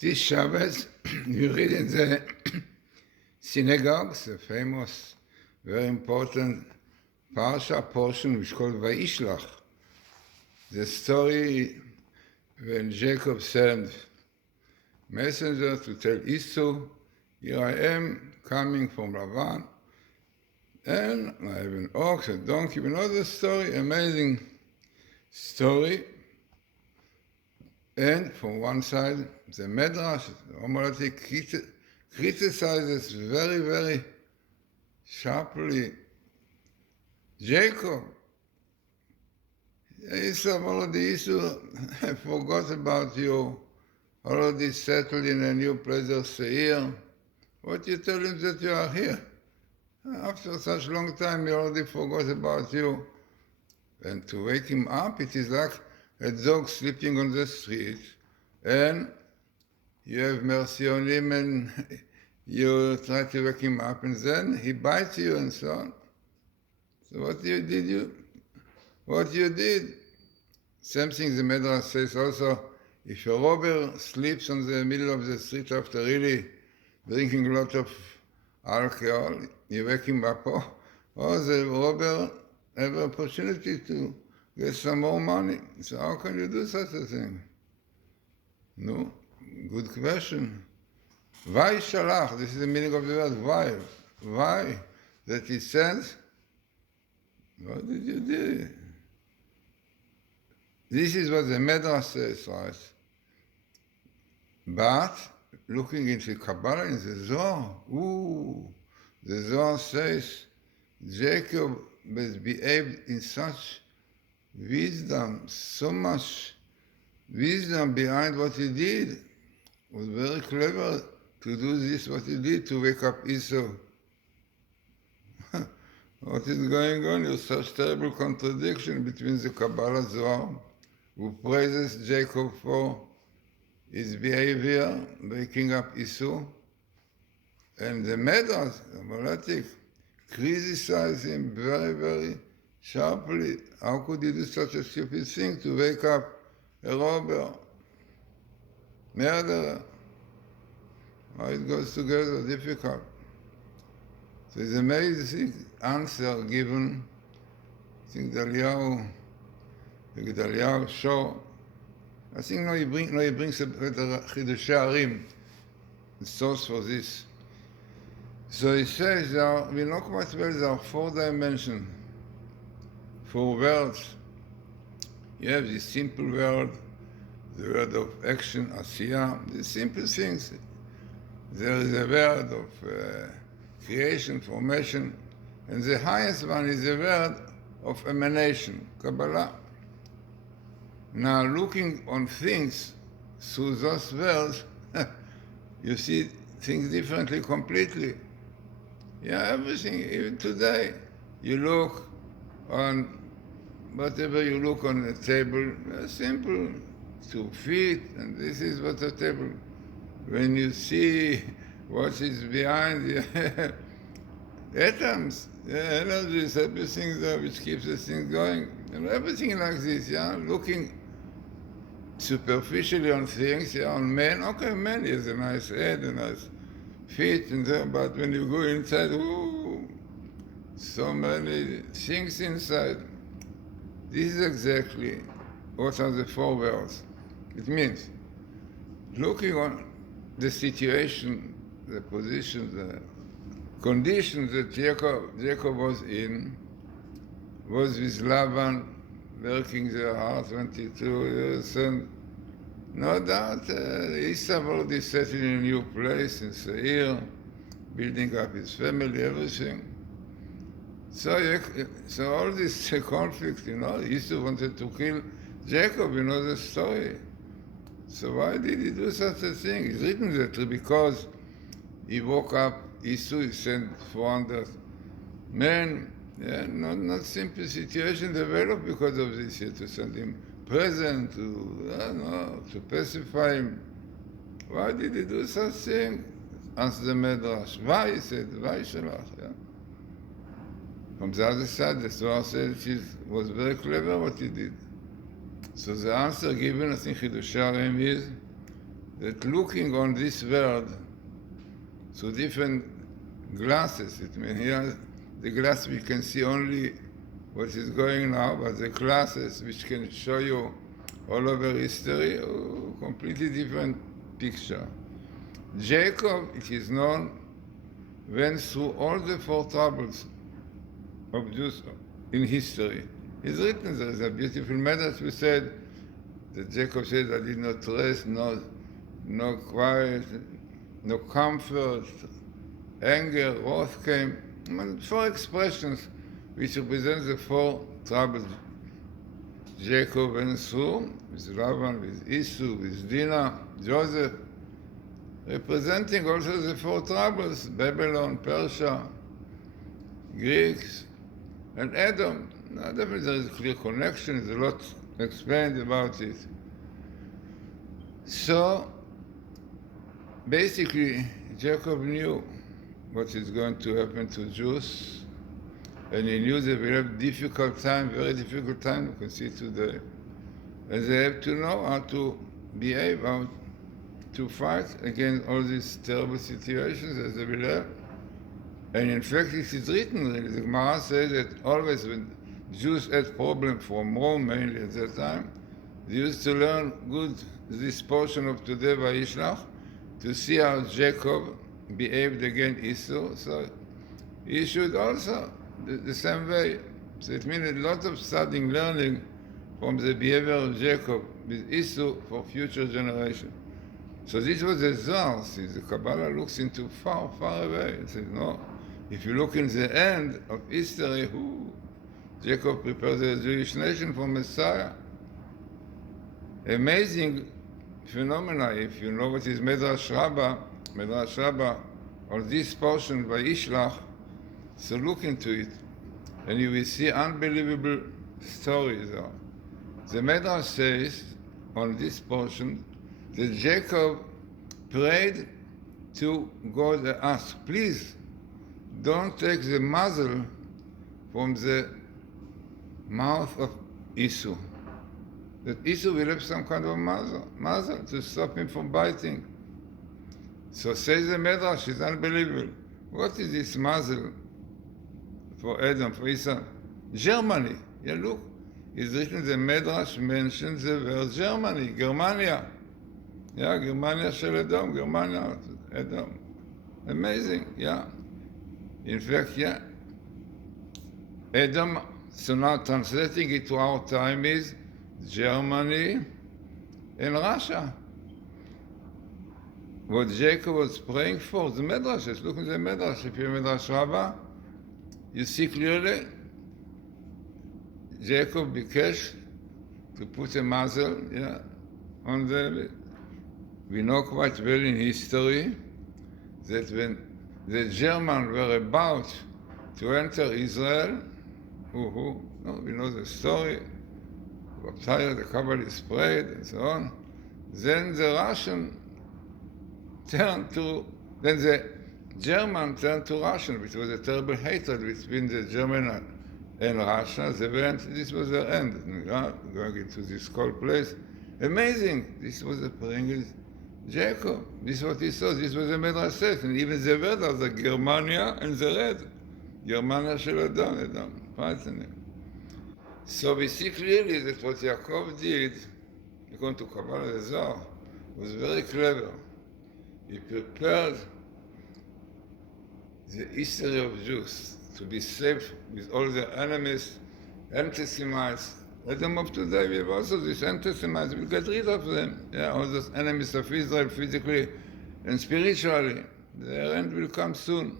This Shabbos, we read in the synagogues, the famous, very important Parsha portion which is called Vayishlach. The story when Jacob sent messenger to tell Esau, here I am coming from Lavan, and I have an ox, a donkey, another story, amazing story. And from one side, the Medrash, the Homiletics, criticizes very, very sharply Jacob. Esau already forgot about you, already settled in a new place of Seir. What you tell him that you are here? After such long time, he already forgot about you. And to wake him up, it is like a dog sleeping on the street, and you have mercy on him, and you try to wake him up, and then he bites you, and so on. So what you did? Same thing the Medrash says also, if a robber sleeps on the middle of the street after really drinking a lot of alcohol, you wake him up, or the robber have an opportunity to get some more money. So how can you do such a thing? No, good question. Why shalach? This is the meaning of the word why. Why? That he says, what did you do? This is what the Medrash says, right? But looking into Kabbalah in the Zohar, the Zohar says Jacob has behaved in such wisdom, so much wisdom behind what he did. It was very clever to do this, what he did, to wake up Esau. What is going on? There's such terrible contradiction between the Kabbalah Zohar, who praises Jacob for his behavior, waking up Esau, and the Medrash, the Homiletics, criticize him very, very sharply. How could he do such a stupid thing, to wake up a robber, murderer? How it goes together, difficult. So it's amazing answer given. I think Gedaliahu show. I think he brings a Chidushei Harim, the source for this. So he says we know quite well there are 4 dimensions, 4 worlds. You have this simple world, the world of action, asiyah, the simple things. There is a world of creation, formation, and the highest one is the world of emanation, Kabbalah. Now, looking on things through those worlds, you see things differently completely. Yeah, everything. Even today, you look on whatever you look on a table, simple, 2 feet, and this is what a table. When you see what is behind the atoms, energies, everything there which keeps the thing going, and everything like this, looking superficially on things, on man. Okay, man has a nice head, a nice feet, and so, but when you go inside, so many things inside. This is exactly what are the 4 worlds. It means looking on the situation, the position, the conditions that Jacob was in, was with Laban, working there hard 22 years, and no doubt Esau already settled in a new place in Seir, building up his family, everything. So all this conflict, Esau wanted to kill Jacob, the story. So why did he do such a thing? It's written that because he woke up Esau, he sent 400 men. Not simple situation developed because of this. He had to send him present to pacify him. Why did he do such thing? Asked the Medrash. Why? He said, why shalach? From the other side, the Zohar said it was very clever what he did. So the answer given, I think, Chidushei Harim is that looking on this world through different glasses, it means here the glass we can see only what is going now, but the glasses which can show you all over history, completely different picture. Jacob, it is known, went through all the four troubles of Jews in history. It's written, there is a beautiful message we said, that Jacob said, I did not rest, no quiet, no comfort, anger, wrath came. Four expressions which represent the four troubles Jacob went through, with Laban, with Esau, with Dinah, Joseph, representing also the four troubles, Babylon, Persia, Greeks, and Edom. Now, definitely there is a clear connection, there's a lot explained about it. So, basically, Jacob knew what is going to happen to Jews, and he knew they will have difficult time, very difficult time, you can see today. And they have to know how to behave, how to fight against all these terrible situations as they will have. And in fact, it is written, really. The Gemara says that always when Jews had problems from Rome, mainly at that time, they used to learn this portion of today by Ishlach, to see how Jacob behaved against Esau. So he should also the same way. So it means a lot of studying, learning from the behavior of Jacob with Esau for future generations. So this was the Zohar. See, the Kabbalah looks into far, far away. It says, no, if you look in the end of history, Jacob prepared the Jewish nation for Messiah. Amazing phenomena. If you know what is Midrash Rabbah, or this portion by Ishlach, so look into it, and you will see unbelievable stories there. The Midrash says on this portion that Jacob prayed to God and asked, please don't take the muzzle from the mouth of Esau. That Esau will have some kind of muzzle to stop him from biting. So says the Midrash, it's unbelievable. What is this muzzle for Adam, for Esau? Germany. Yeah, look. It's written, the Midrash mentions the word Germany, Germania. Yeah, Germania shel Edom, Germania, Edom. Amazing, yeah. In fact, yeah. Edom, so now translating it to our time is Germany and Russia. What Jacob was praying for, the Midrash, let's look at the Midrash. If you're Midrash Rabbah, you see clearly Jacob bikesh to put a muzzle, on the. We know quite well in history that when the Germans were about to enter Israel, we know the story, the Kabbalists prayed and so on, then the Russian turned to, then the German turned to Russian, which was a terrible hatred between the German and Russia. They went, this was their end, going into this cold place. Amazing, this was the praying of Jacob. This is what he saw, this was the Midrash says, and even the word of the Germania and the red. Germania shel Edom, frightening. So we see clearly that what Yaakov did, according to Kabbalah the Zohar, was very clever. He prepared the history of Jews to be safe with all their enemies, anti-Semites. At them of today, we have also these anti-Semites. We get rid of them. Yeah, all those enemies of Israel, physically and spiritually. Their end will come soon.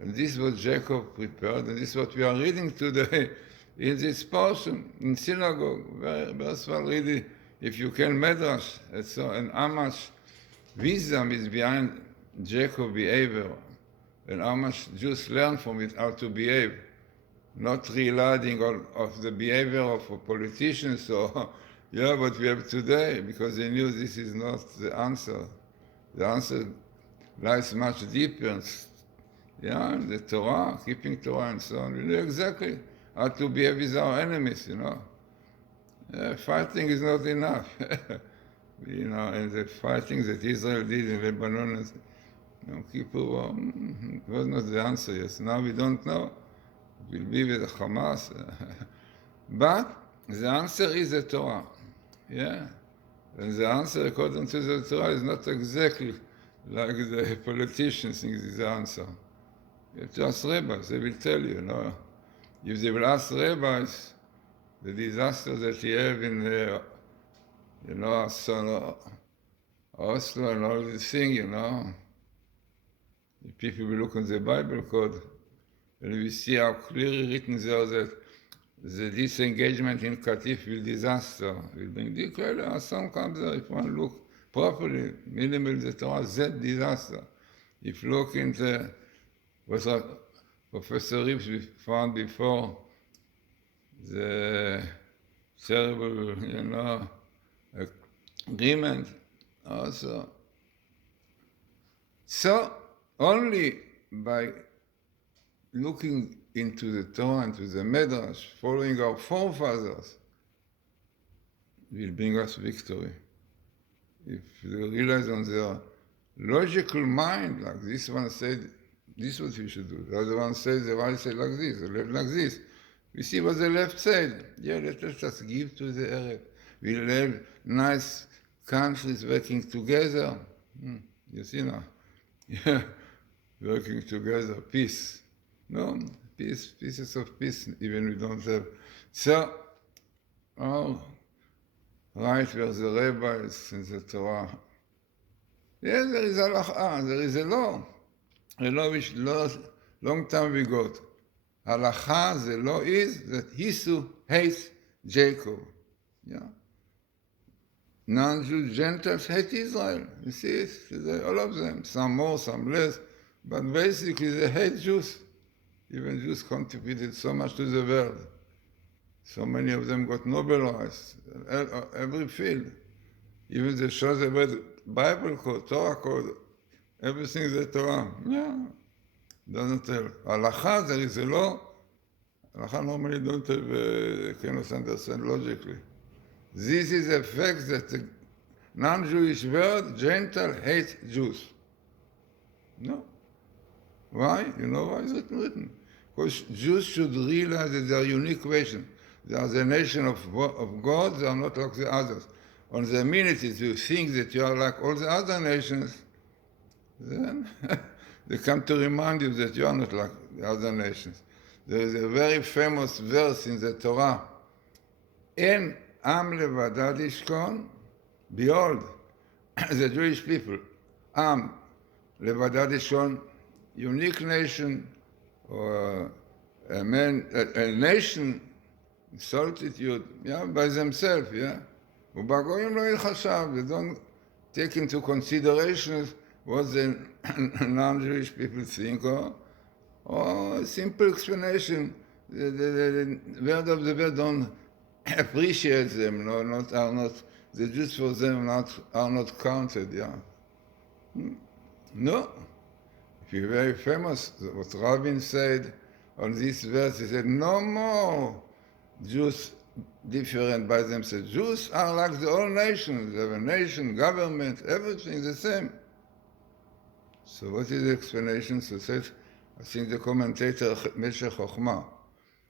And this is what Jacob prepared, and this is what we are reading today in this portion, in synagogue. Very well, really, if you can, Midrash, and how much wisdom is behind Jacob's behavior, and how much Jews learn from it how to behave, not relying on the behavior of politicians or what we have today, because they knew this is not the answer. The answer lies much deeper. In the Torah, keeping Torah and so on. We know exactly how to behave with our enemies, Fighting is not enough. and the fighting that Israel did in Lebanon and Yom Kippur War, it was not the answer, yes. Now we don't know. It will be with the Hamas. But the answer is the Torah. Yeah? And the answer according to the Torah is not exactly like the politicians think is the answer. You have to ask rabbis, they will tell you, no? If they will ask rabbis, the disaster that you have in, Oslo and all these things, if people will look on the Bible code, and we see how clearly written there that the disengagement in Katif will disaster, will bring declare, some comes there, if one look properly, minimal the Torah, that disaster. If you look into what Professor Rips found before, the terrible, agreement also. So, only by looking into the Torah, into the Midrash, following our forefathers, will bring us victory. If they realize on their logical mind, like this one said, this is what we should do. The other one says, the right said like this, the left like this. We see what the left said. Yeah, let us just give to the Arab. We'll have nice countries working together. You see now? Yeah, working together, peace. No, peace, pieces of peace, even we don't have. So, right where the rabbis in the Torah. Yes, there is halacha, there is a law which long time we got. Halacha, the law is that Esau hates Jacob. Yeah. Non-Jew Gentiles hate Israel. You see it? All of them, some more, some less. But basically they hate Jews. Even Jews contributed so much to the world. So many of them got Nobel Prize, every field. Even the shows about Bible code, Torah code, everything is the Torah. Yeah, doesn't tell. Halacha, there is a law. Halacha normally don't have, cannot understand logically. This is a fact that the non-Jewish world, Gentile, hates Jews. No. Why? You know why it's written? Because Jews should realize that they are unique nation. They are the nation of God, they are not like the others. On the minute if you think that you are like all the other nations, then they come to remind you that you are not like the other nations. There is a very famous verse in the Torah. En am levadad yishkon, behold, the Jewish people, am levadad yishkon, unique nation, or a nation, solitude, yeah, by themselves, yeah. ובגויים לא יחשב, they don't take into consideration what the non-Jewish people think, or simple explanation, the word of the word don't appreciate them, the Jews for them are not counted, yeah. No. If you're very famous, what Rabin said on this verse, he said, no more Jews different by themselves. Jews are like the whole nations. They have a nation, government, everything the same. So what is the explanation? So said, I think the commentator Meshech Chochmah,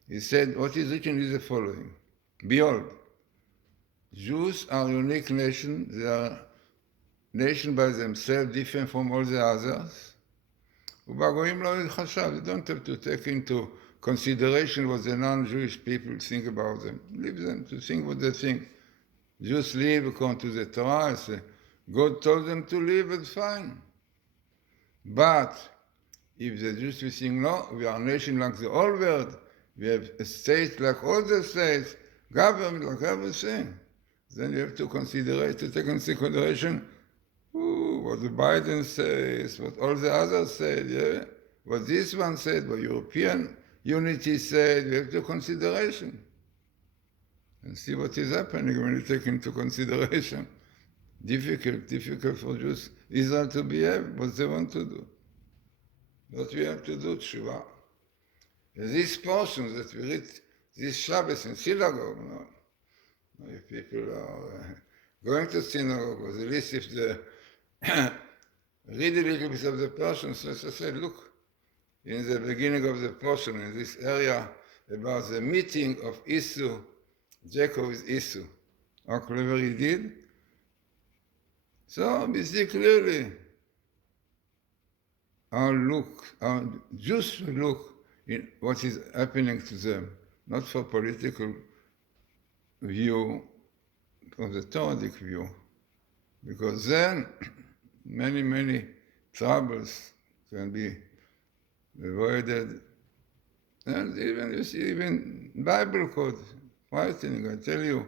he said, what is written is the following. Behold, Jews are a unique nation. They are nation by themselves, different from all the others. ובגויים לא יתחשב. You don't have to take into consideration what the non-Jewish people think about them. Leave them to think what they think. Jews live according to the Torah. God told them to live, it's fine. But if the Jews will think, no, we are a nation like the whole world, we have a state like all the states, government like everything, then you have to take into consideration what the Biden says, what all the others said, yeah? What this one said, what European unity said, we have to consideration. And see what is happening when you take into consideration. Difficult for Jews, Israel to behave, what they want to do. What we have to do, Tshuva. These portions that we read this Shabbos in synagogue, if people are going to synagogue was at least if the read a little bit of the portion. So I said, look, in the beginning of the portion in this area about the meeting of Esau, Jacob with Esau. How clever he did. So we see clearly our Jews should look in what is happening to them, not for political view, from the Talmudic view, because then many, many troubles can be avoided. And even, you see, even Bible code, frightening, I tell you,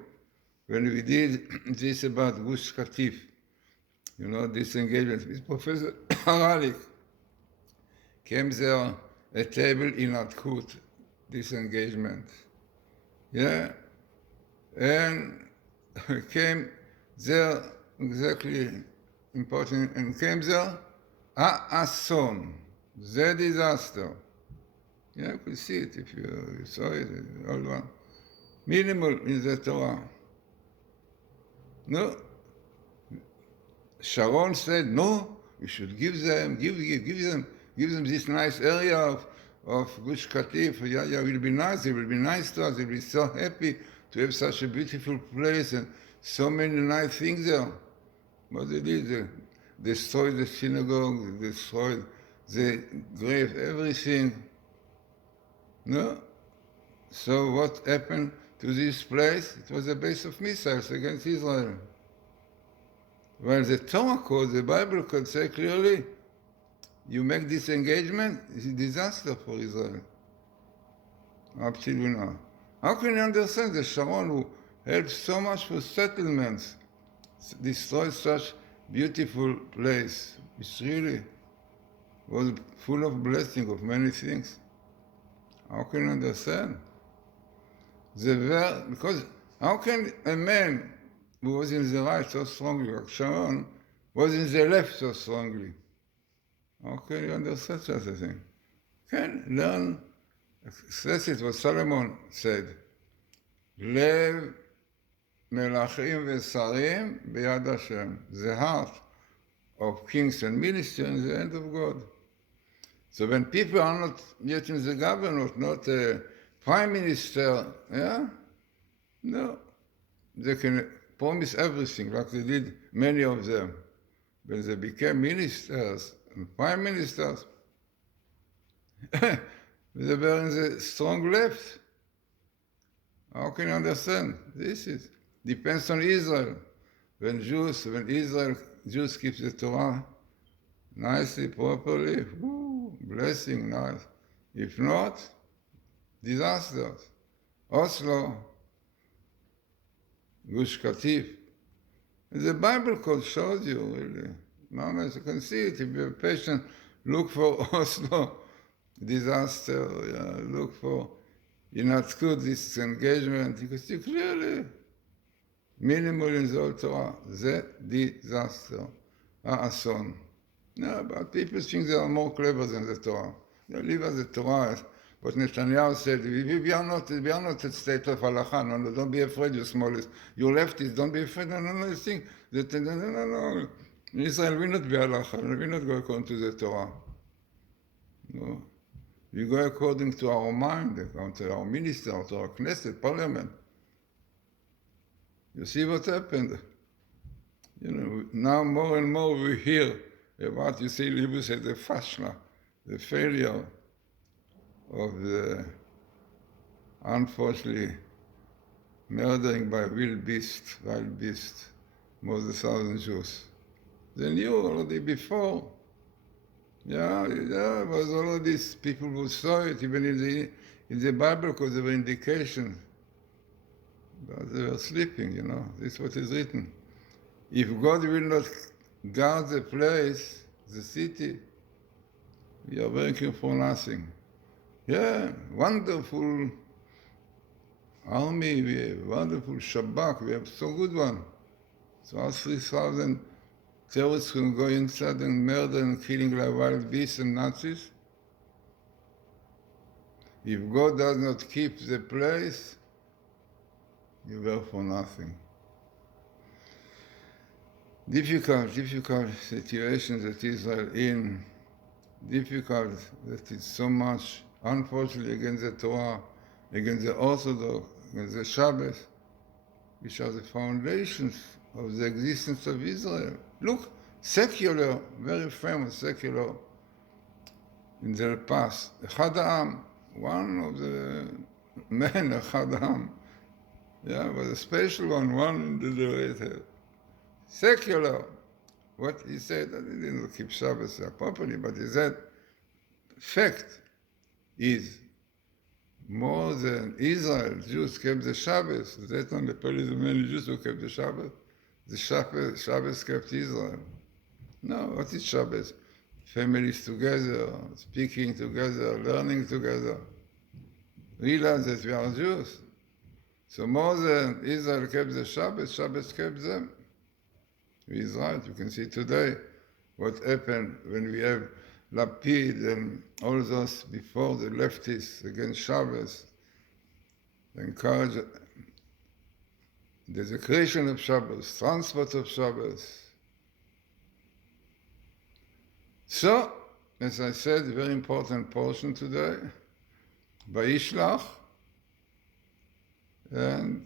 when we did this about Gush Katif, you know, disengagement with Professor Haralik, came there a table in Atkut, disengagement. Yeah, and came there exactly important, and came there Ason, the disaster. Yeah, you could see it if you saw it, the old one. Minimal in the Torah. No, Sharon said, no, you should give them this nice area of Gush Katif. Yeah, it will be nice, it will be nice to us, it will be so happy to have such a beautiful place and so many nice things there. What they did, they destroyed the synagogue, they destroyed the grave, everything. No? So what happened to this place? It was a base of missiles against Israel. Well, the Torah code, the Bible code say clearly, you make this engagement, it's a disaster for Israel. Up till now. How can you understand the Sharon who helped so much for settlements, destroyed such beautiful place, which really was full of blessing of many things? How can you understand? Because how can a man who was in the right so strongly, like Sharon, was in the left so strongly? How can you understand such a thing? Can learn, that's it what Solomon said. Lev melachim v'sarim b'yad Hashem. The heart of kings and ministers in the hand of God. So when people are not yet in the government, not a prime minister, yeah? No. They can promise everything, like they did many of them. When they became ministers and prime ministers, they were in the strong left. How can you understand? This depends on Israel. When Jews keep the Torah nicely, properly, blessing, nice. If not, disasters. Oslo, Gush Katif. The Bible code shows you, really. Now, as you can see it, if you're patient, look for Oslo disaster, look for Inatzkut, this engagement. You can see clearly, minimal in the old Torah, the disaster, Ason. No, but people think they are more clever than the Torah. They live as the Torah. What Netanyahu said, we are not a state of halacha. No, don't be afraid, you smallest. You leftists, don't be afraid. No, think that, no. Israel will not be halacha. We will not go according to the Torah. No. We go according to our mind, according to our minister, to our Knesset, parliament. You see what happened? You know, now more and more we hear about, you see, Libus said the fashla, the failure of the, unfortunately, murdering by wild beast, more than 1,000 Jews. They knew already before. Yeah, was already people who saw it, even in the Bible, because there were indications. But they were sleeping, you know. This is what is written. If God will not guard the place, the city, we are working for nothing. Yeah, wonderful army, we have wonderful Shabak, we have so good one. So 3,000 terrorists can go inside and murder and killing like wild beasts and Nazis. If God does not keep the place, you work for nothing. difficult situations that Israel in, difficult that it's so much, unfortunately, against the Torah, against the Orthodox, against the Shabbos, which are the foundations of the existence of Israel. Look, secular, very famous secular in their past. Echad Ha'am, one of the men, Echad Ha'am, was a special one that secular. What he said, he didn't keep Shabbos properly, but he said, fact is, more than Israel, Jews kept the Shabbos. That's not the many Jews who kept the Shabbos. The Shabbos kept Israel. No, what is Shabbos? Families together, speaking together, learning together. Realize that we are Jews. So more than Israel kept the Shabbos, Shabbos kept them. He is right. You can see today what happened when we have Lapid and all those before the leftists against Shabbos. They encourage the desecration of Shabbos, transport of Shabbos. So, as I said, a very important portion today, Vayishlach, and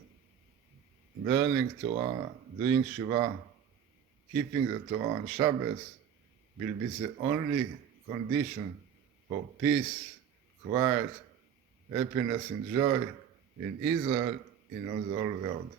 learning Torah, doing Shuvah, keeping the Torah on Shabbos will be the only condition for peace, quiet, happiness and joy in Israel, in all the whole world.